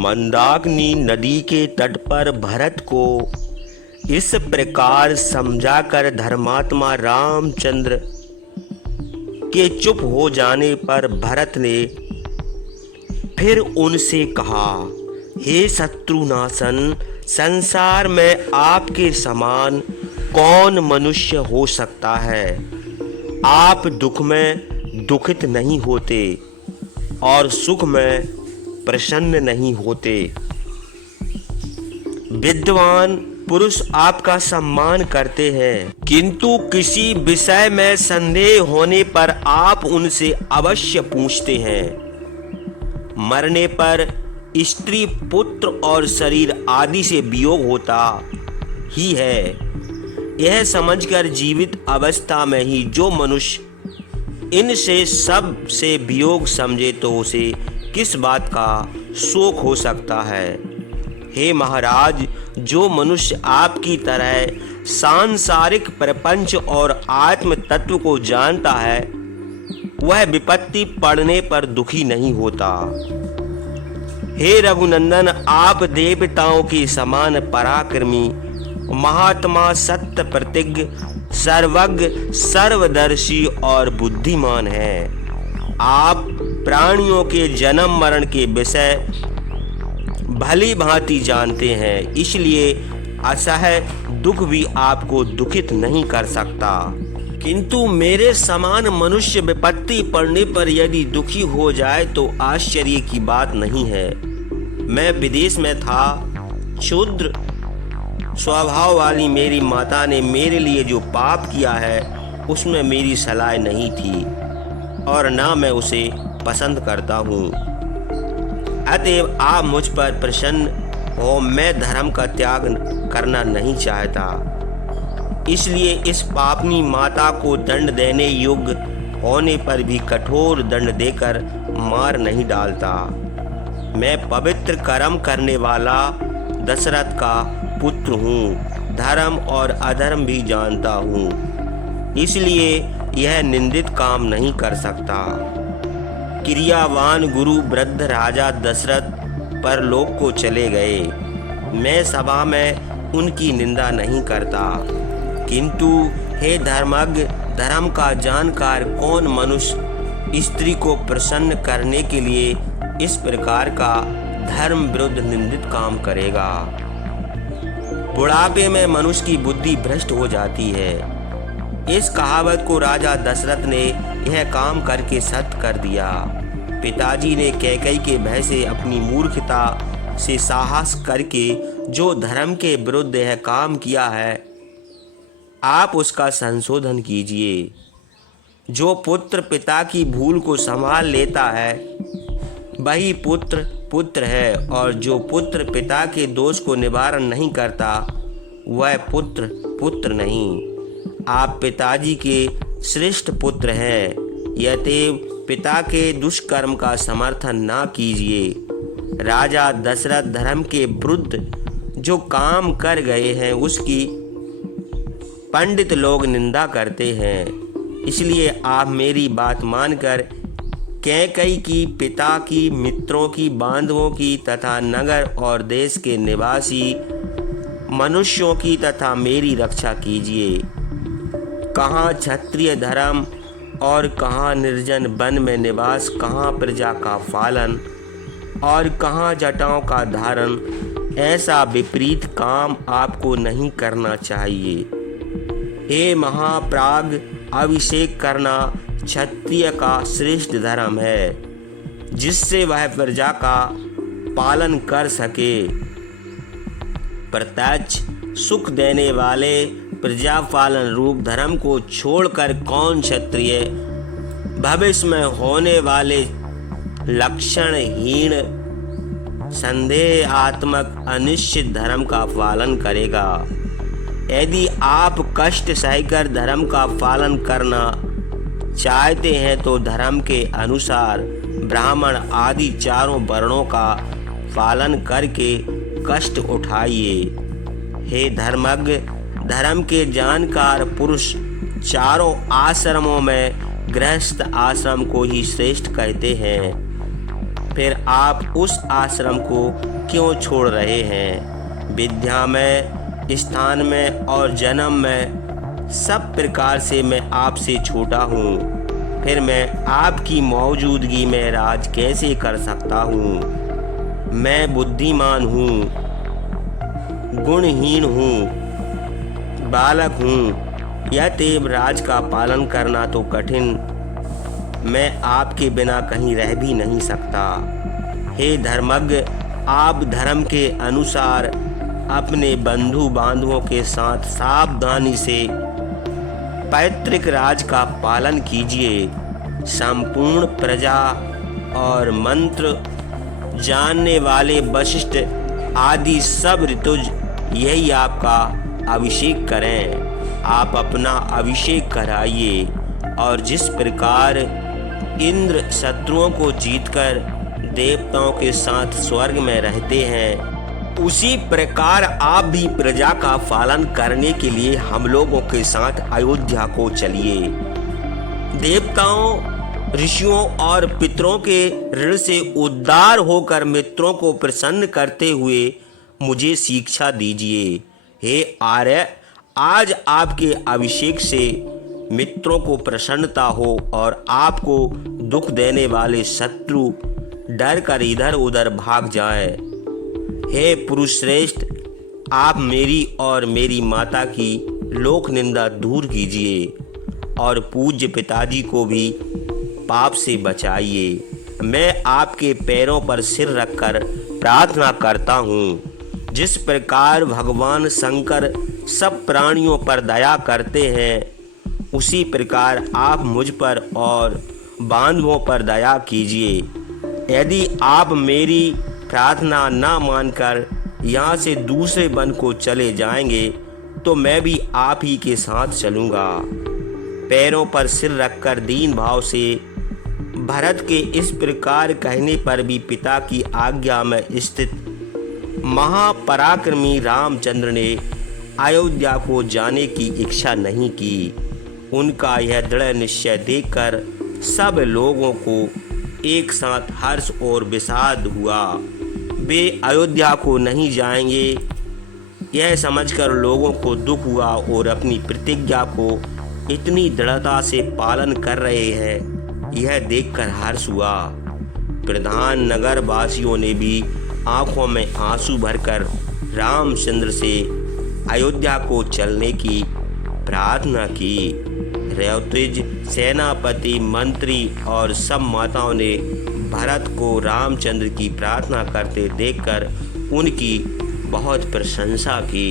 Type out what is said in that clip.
मंदाकिनी नदी के तट पर भरत को इस प्रकार समझाकर धर्मात्मा रामचंद्र के चुप हो जाने पर भरत ने फिर उनसे कहा, हे शत्रुनाशन, संसार में आपके समान कौन मनुष्य हो सकता है। आप दुख में दुखित नहीं होते और सुख में प्रसन्न नहीं होते। विद्वान पुरुष आपका सम्मान करते हैं, किंतु किसी विषय में संदेह होने पर आप उनसे अवश्य पूछते हैं। मरने पर स्त्री, पुत्र और शरीर आदि से वियोग होता ही है। यह समझकर जीवित अवस्था में ही जो मनुष्य इनसे सब से वियोग समझे तो उसे किस बात का शोक हो सकता है। हे महाराज, जो मनुष्य आपकी तरह सांसारिक प्रपंच और आत्म तत्व को जानता है, वह विपत्ति पड़ने पर दुखी नहीं होता। हे रघुनंदन, आप देवताओं के समान पराक्रमी, महात्मा, सत्य प्रतिज्ञ, सर्वज्ञ, सर्वदर्शी और बुद्धिमान हैं। आप प्राणियों के जन्म मरण के विषय भली भांति जानते हैं, इसलिए असह्य दुख भी आपको दुखित नहीं कर सकता। किंतु मेरे समान मनुष्य विपत्ति पड़ने पर यदि दुखी हो जाए तो आश्चर्य की बात नहीं है। मैं विदेश में था, क्षुद्र स्वभाव वाली मेरी माता ने मेरे लिए जो पाप किया है उसमें मेरी सलाह नहीं थी और ना मैं उसे पसंद करता हूँ। अतएव आप मुझ पर प्रसन्न हो। मैं धर्म का त्याग करना नहीं चाहता, इसलिए इस पापनी माता को दंड देने योग्य होने पर भी कठोर दंड देकर मार नहीं डालता। मैं पवित्र कर्म करने वाला दशरथ का पुत्र हूँ, धर्म और अधर्म भी जानता हूँ, इसलिए यह निंदित काम नहीं कर सकता। क्रियावान गुरु वृद्ध राजा दशरथ परलोक को चले गए। मैं सभा में उनकी निंदा नहीं करता, किंतु हे धर्मज्ञ, धर्म का जानकार कौन मनुष्य स्त्री को प्रसन्न करने के लिए इस प्रकार का धर्म विरुद्ध निंदित काम करेगा। बुढ़ापे में मनुष्य की बुद्धि भ्रष्ट हो जाती है। इस कहावत को राजा दशरथ ने यह काम करके सत्य कर दिया। पिताजी ने कैकेयी के भय से अपनी मूर्खता से साहस करके जो धर्म के विरुद्ध यह काम किया है, आप उसका संशोधन कीजिए। जो पुत्र पिता की भूल को संभाल लेता है वही पुत्र पुत्र है, और जो पुत्र पिता के दोष को निवारण नहीं करता वह पुत्र पुत्र नहीं। आप पिताजी के श्रेष्ठ पुत्र हैं, अतएव पिता के दुष्कर्म का समर्थन ना कीजिए। राजा दशरथ धर्म के विरुद्ध जो काम कर गए हैं उसकी पंडित लोग निंदा करते हैं, इसलिए आप मेरी बात मानकर कैकेयी की, पिता की, मित्रों की, बांधवों की तथा नगर और देश के निवासी मनुष्यों की तथा मेरी रक्षा कीजिए। कहाँ क्षत्रिय धर्म और कहाँ निर्जन वन में निवास, कहाँ प्रजा का पालन और कहाँ जटाओं का धारण, ऐसा विपरीत काम आपको नहीं करना चाहिए। हे महाप्राज्ञ, अभिषेक करना क्षत्रिय का श्रेष्ठ धर्म है, जिससे वह प्रजा का पालन कर सके। प्रत्यक्ष सुख देने वाले प्रजा पालन रूप धर्म को छोड़कर कौन क्षत्रिय भविष्य में होने वाले लक्षणहीन संदेहात्मक अनिश्चित धर्म का पालन करेगा। यदि आप कष्ट सहकर धर्म का पालन करना चाहते हैं तो धर्म के अनुसार ब्राह्मण आदि चारों वर्णों का पालन करके कष्ट उठाइए। हे धर्मज्ञ, धर्म के जानकार पुरुष चारों आश्रमों में गृहस्थ आश्रम को ही श्रेष्ठ कहते हैं। फिर आप उस आश्रम को क्यों छोड़ रहे हैं? विद्या में, स्थान में और जन्म में सब प्रकार से मैं आपसे छोटा हूँ। फिर मैं आपकी मौजूदगी में राज कैसे कर सकता हूँ? मैं बुद्धिमान हूँ, गुणहीन हूँ, बालक हूँ। यह तेब राज का पालन करना तो कठिन, मैं आपके बिना कहीं रह भी नहीं सकता। हे धर्मज्ञ, आप धर्म के अनुसार अपने बंधु बांधवों के साथ सावधानी से पैतृक राज का पालन कीजिए। संपूर्ण प्रजा और मंत्र जानने वाले वशिष्ठ आदि सब ऋतुज यही आपका अभिषेक करें। आप अपना अभिषेक कराइए और जिस प्रकार इंद्र शत्रुओं को जीतकर देवताओं के साथ स्वर्ग में रहते हैं, उसी प्रकार आप भी प्रजा का पालन करने के लिए हम लोगों के साथ अयोध्या को चलिए। देवताओं, ऋषियों और पितरों के ऋण से उद्धार होकर मित्रों को प्रसन्न करते हुए मुझे शिक्षा दीजिए। हे आर्य, आज आपके अभिषेक से मित्रों को प्रसन्नता हो और आपको दुख देने वाले शत्रु डर कर इधर उधर भाग जाएं। हे पुरुष श्रेष्ठ, आप मेरी और मेरी माता की लोक निंदा दूर कीजिए और पूज्य पिताजी को भी पाप से बचाइए। मैं आपके पैरों पर सिर रखकर प्रार्थना करता हूँ। जिस प्रकार भगवान शंकर सब प्राणियों पर दया करते हैं, उसी प्रकार आप मुझ पर और बांधवों पर दया कीजिए। यदि आप मेरी प्रार्थना न मानकर यहाँ से दूसरे वन को चले जाएंगे तो मैं भी आप ही के साथ चलूँगा। पैरों पर सिर रखकर दीन भाव से भरत के इस प्रकार कहने पर भी पिता की आज्ञा में स्थित महापराक्रमी रामचंद्र ने अयोध्या को जाने की इच्छा नहीं की। उनका यह दृढ़ निश्चय देखकर सब लोगों को एक साथ हर्ष और विषाद हुआ। वे अयोध्या को नहीं जाएंगे, यह समझकर लोगों को दुख हुआ और अपनी प्रतिज्ञा को इतनी दृढ़ता से पालन कर रहे हैं, यह देखकर हर्ष हुआ। प्रधान नगर वासियों ने भी आंखों में आंसू भरकर रामचंद्र से अयोध्या को चलने की प्रार्थना की। रेवतिज, सेनापति, मंत्री और सब माताओं ने भरत को रामचंद्र की प्रार्थना करते देखकर उनकी बहुत प्रशंसा की।